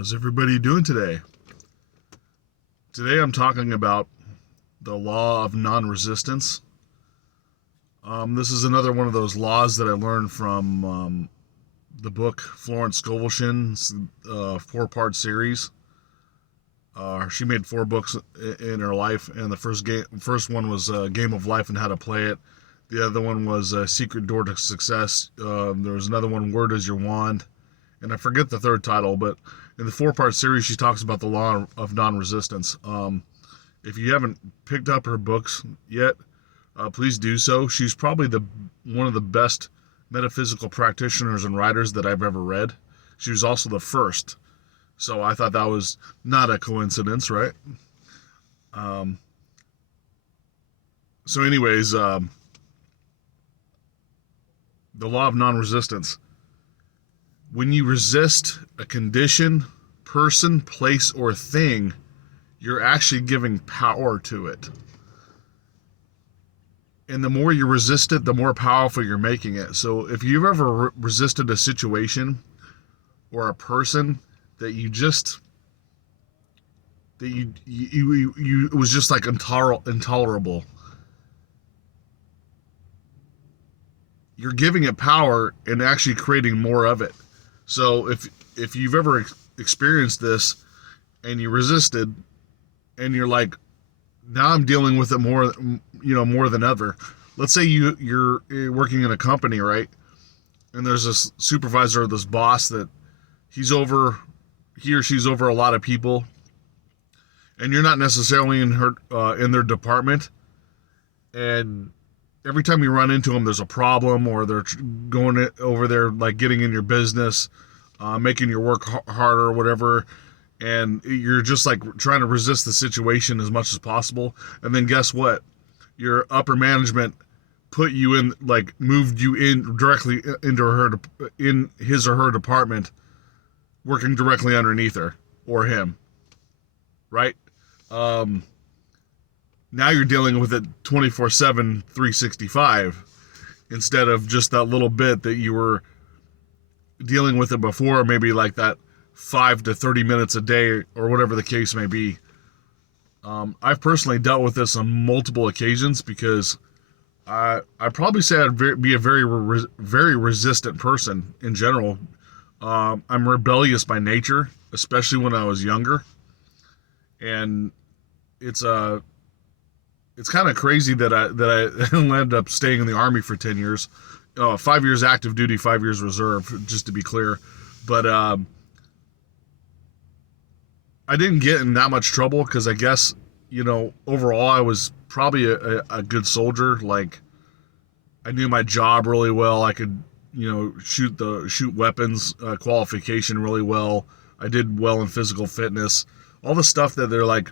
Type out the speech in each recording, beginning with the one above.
How's everybody doing today? Today I'm talking about the law of non-resistance. This is another one of those laws that I learned from the book Florence Scovelshing's four-part series. She made four books in her life, and the first one was Game of Life and How to Play It. The other one was Secret Door to Success. There was another one, Word is Your Wand, and I forget the third title, but in the four-part series, she talks about the law of non-resistance. If you haven't picked up her books yet, please do so. She's probably one of the best metaphysical practitioners and writers that I've ever read. She was also the first, so I thought that was not a coincidence, right? So anyways, the law of non-resistance. When you resist a condition, person, place, or thing, you're actually giving power to it. And the more you resist it, the more powerful you're making it. So if you've ever resisted a situation or a person that you just it was just like intolerable, you're giving it power and actually creating more of it. So if you've ever experienced this and you resisted and you're like, now I'm dealing with it more, more than ever. Let's say you're working in a company, right? And there's this supervisor or this boss that he or she's over a lot of people, and you're not necessarily in their department. And every time you run into them, there's a problem, or they're going over there, like getting in your business, making your work harder or whatever. And you're just like trying to resist the situation as much as possible. And then guess what? Your upper management moved you in directly in his or her department, working directly underneath her or him, right? Now you're dealing with it 24/7, 365, instead of just that little bit that you were dealing with it before, maybe like that 5 to 30 minutes a day or whatever the case may be. I've personally dealt with this on multiple occasions because I'd probably say I'd be a very resistant person in general. I'm rebellious by nature, especially when I was younger. And it's kind of crazy that I ended up staying in the Army for 10 years. 5 years active duty, 5 years reserve, just to be clear. But I didn't get in that much trouble because I guess, overall I was probably a good soldier. Like, I knew my job really well. I could, shoot weapons qualification really well. I did well in physical fitness. All the stuff that they're like,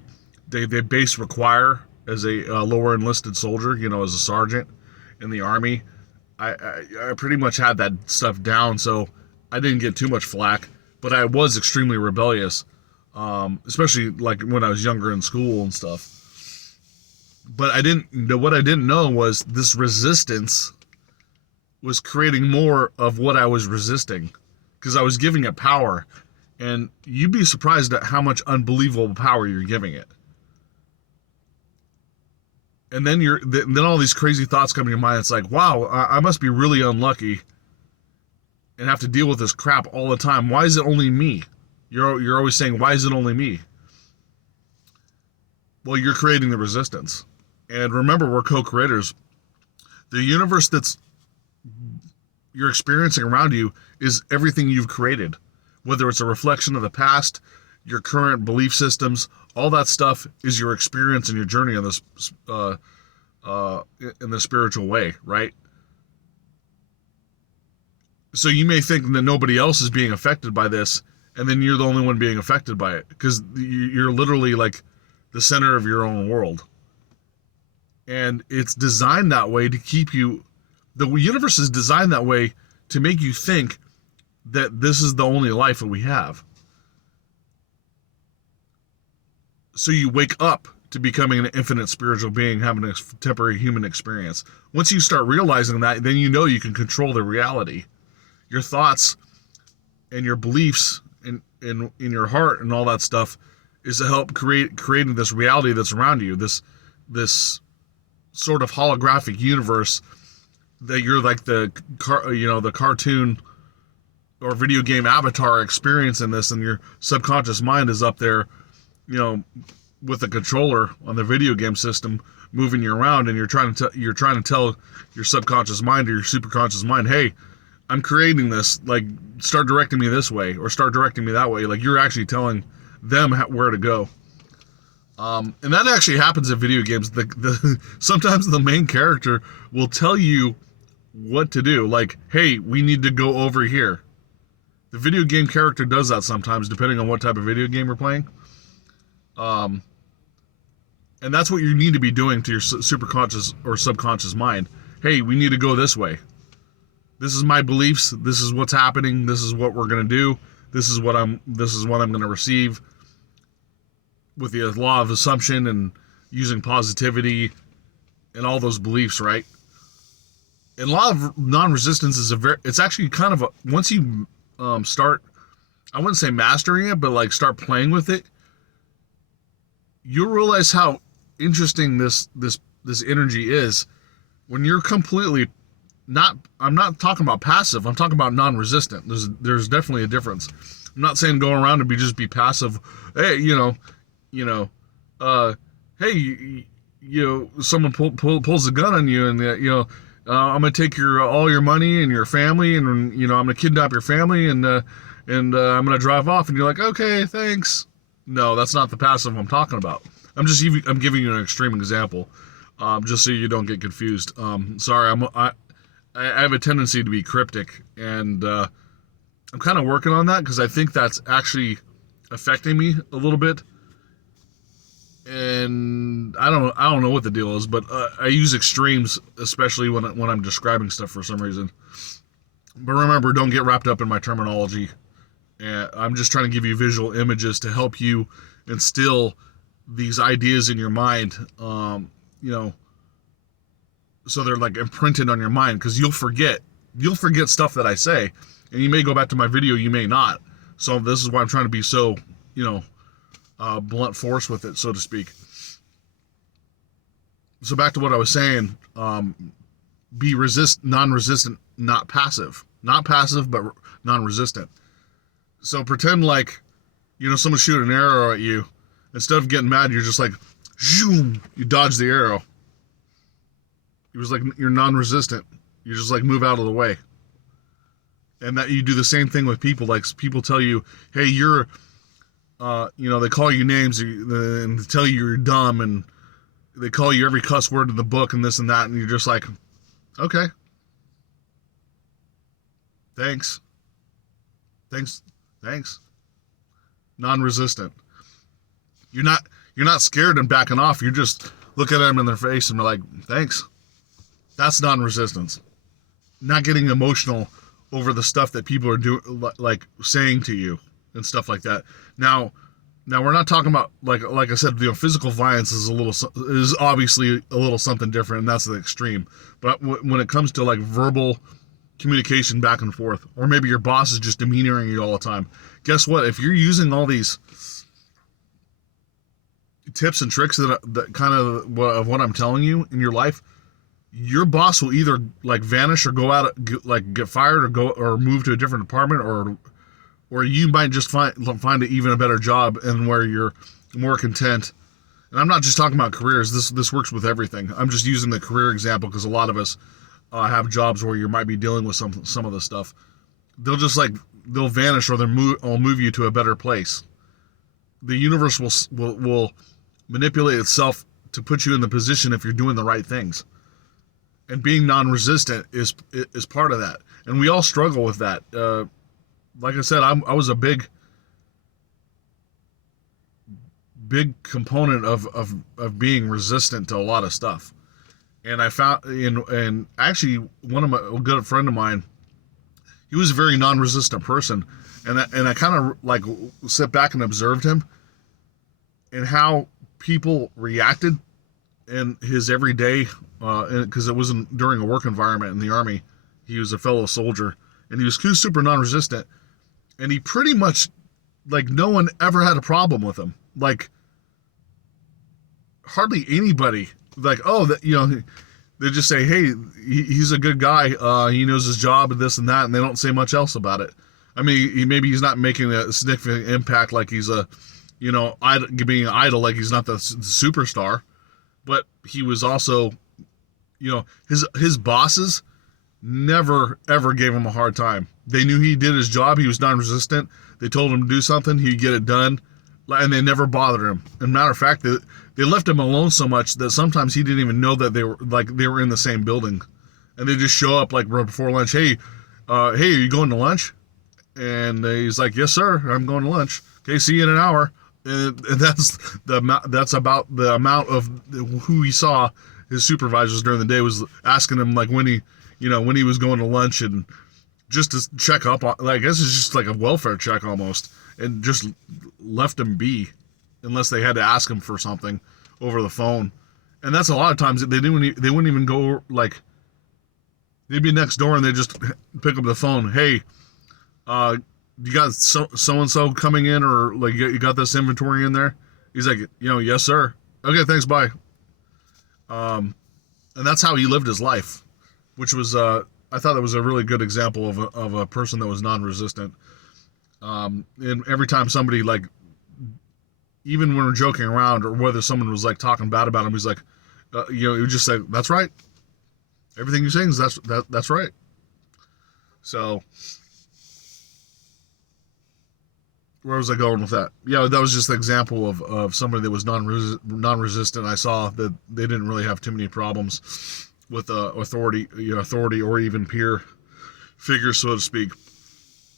they base require as a lower enlisted soldier, as a sergeant in the Army. I pretty much had that stuff down, so I didn't get too much flack, but I was extremely rebellious. Especially like when I was younger in school and stuff. But what I didn't know was this resistance was creating more of what I was resisting, because I was giving it power, and you'd be surprised at how much unbelievable power you're giving it. And then then all these crazy thoughts come to your mind. It's like, wow, I must be really unlucky and have to deal with this crap all the time. Why is it only me? You're always saying, why is it only me? Well, you're creating the resistance. And remember, we're co-creators. The universe you're experiencing around you is everything you've created. Whether it's a reflection of the past, your current belief systems, all that stuff is your experience and your journey in this in the spiritual way, right? So you may think that nobody else is being affected by this, and then you're the only one being affected by it, because you're literally like the center of your own world. And it's designed that way to keep you, the universe is designed that way to make you think that this is the only life that we have. So you wake up to becoming an infinite spiritual being, having a temporary human experience. Once you start realizing that, then you can control the reality. Your thoughts and your beliefs in your heart and all that stuff is to help creating this reality that's around you, this sort of holographic universe that you're like the cartoon or video game avatar experiencing this, and your subconscious mind is up there, with the controller on the video game system moving you around, and you're trying to tell your subconscious mind or your superconscious mind, hey, I'm creating this, like, start directing me this way or start directing me that way. Like, you're actually telling them where to go. And that actually happens in video games. Sometimes the main character will tell you what to do. Like, hey, we need to go over here. The video game character does that sometimes, depending on what type of video game you're playing. And that's what you need to be doing to your superconscious or subconscious mind. Hey, we need to go this way. This is my beliefs. This is what's happening. This is what we're gonna do. This is what I'm gonna receive. With the law of assumption and using positivity and all those beliefs, right? And law of non-resistance is it's actually kind of once you start, I wouldn't say mastering it, but like start playing with it, you'll realize how interesting this energy is when you're completely I'm not talking about passive, I'm talking about non-resistant. There's definitely a difference. I'm not saying go around and just be passive. Hey, hey, someone pulls a gun on you, and I'm gonna take all your money and your family, and I'm gonna kidnap your family, and I'm gonna drive off, and you're like, okay, thanks. No, that's not the passive I'm talking about. I'm giving you an extreme example, just so you don't get confused. Sorry, I have a tendency to be cryptic, and I'm kind of working on that because I think that's actually affecting me a little bit. And I don't know what the deal is, but I use extremes, especially when I'm describing stuff for some reason. But remember, don't get wrapped up in my terminology. I'm just trying to give you visual images to help you instill these ideas in your mind, so they're like imprinted on your mind, because you'll forget stuff that I say, and you may go back to my video, you may not. So this is why I'm trying to be so, blunt force with it, so to speak. So back to what I was saying, be non-resistant, not passive, but non-resistant. So pretend like, someone shoot an arrow at you. Instead of getting mad, you're just like, zoom, you dodge the arrow. It was like you're non-resistant. You just like move out of the way. And that you do the same thing with people. Like, people tell you, hey, you're, they call you names and they tell you you're dumb, and they call you every cuss word in the book and this and that, and you're just like, okay, thanks. Non-resistant. You're not scared and backing off. You're just looking at them in their face and they're like, thanks. That's non-resistance. Not getting emotional over the stuff that people are doing, like saying to you and stuff like that. Now we're not talking about like I said, physical violence is obviously a little something different, and that's the extreme. But when it comes to like verbal communication back and forth, or maybe your boss is just demeanoring you all the time, guess what? If you're using all these tips and tricks that kind of what I'm telling you in your life, your boss will either like vanish or go out, like get fired or move to a different department, or you might just find even a better job and where you're more content. And I'm not just talking about careers. This works with everything. I'm just using the career example because a lot of us have jobs where you might be dealing with some of the stuff. They'll vanish, or they'll move you to a better place. The universe will manipulate itself to put you in the position if you're doing the right things. And being non-resistant is part of that. And we all struggle with that. Like I said, I was a big component of being resistant to a lot of stuff. And I found, and actually a good friend of mine, he was a very non-resistant person. And I kind of like sit back and observed him and how people reacted in his everyday, because it wasn't during a work environment in the Army. He was a fellow soldier, and he was super non-resistant, and he pretty much like no one ever had a problem with him. Like hardly anybody. Like, oh, that, you know, they just say, hey, he's a good guy. He knows his job and this and that, and they don't say much else about it. I mean, maybe he's not making a significant impact like he's a, you know, being an idol, like he's not the superstar, but he was also, you know, his bosses never ever gave him a hard time. They knew he did his job. He was non-resistant. They told him to do something, he'd get it done, and they never bothered him. And matter of fact, they left him alone so much that sometimes he didn't even know that they were in the same building, and they just show up like right before lunch. Hey, are you going to lunch? And he's like, yes, sir, I'm going to lunch. Okay, see you in an hour. And that's about the amount of who he saw. His supervisors during the day was asking him like when he was going to lunch, and just to check up on, like, I guess it's just like a welfare check almost, and just left him be unless they had to ask him for something over the phone. And that's a lot of times they wouldn't even go, like, they'd be next door and they just pick up the phone. Hey, you got so and so coming in, or like you got this inventory in there? He's like, yes, sir. Okay, thanks, bye. And that's how he lived his life, which was I thought that was a really good example of a person that was non-resistant. And every time somebody, like, even when we're joking around, or whether someone was like talking bad about him, he's like, he would just say, "That's right. Everything you're saying is that's right." So, where was I going with that? Yeah, that was just an example of somebody that was non-resistant. I saw that they didn't really have too many problems with authority or even peer figures, so to speak.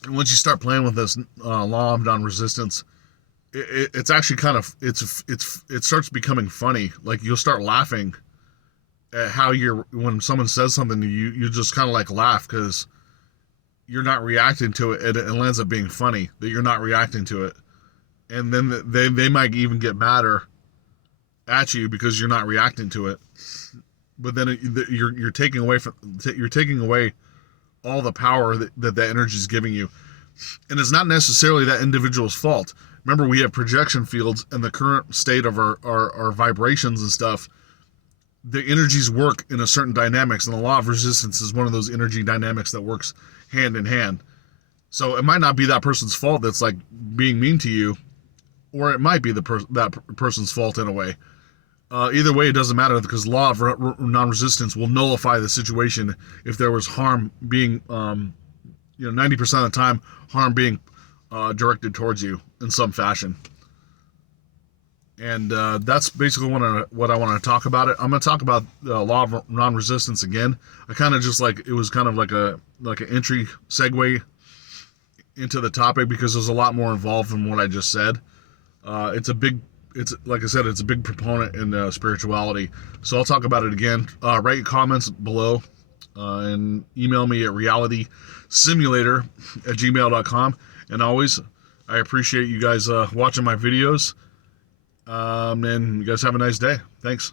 And once you start playing with this law of non-resistance, it's actually kind of it starts becoming funny. Like, you'll start laughing at how when someone says something to you, you just kind of like laugh because you're not reacting to it, and it ends up being funny that you're not reacting to it. And then they might even get madder at you because you're not reacting to it. But then you're taking away all the power that energy is giving you. And it's not necessarily that individual's fault. Remember, we have projection fields, and the current state of our vibrations and stuff, the energies work in a certain dynamics, and the law of resistance is one of those energy dynamics that works hand in hand. So it might not be that person's fault that's like being mean to you, or it might be that person's fault in a way. Either way, it doesn't matter, because law of non-resistance will nullify the situation if there was harm being, 90% of the time, harm being directed towards you in some fashion. And that's basically what I want to talk about it. I'm going to talk about the law of non-resistance again. I kind of just it was kind of like an entry segue into the topic, because there's a lot more involved than what I just said. It's like I said, it's a big proponent in spirituality. So I'll talk about it again. Write your comments below, and email me at realitysimulator@gmail.com. And always, I appreciate you guys watching my videos. And you guys have a nice day. Thanks.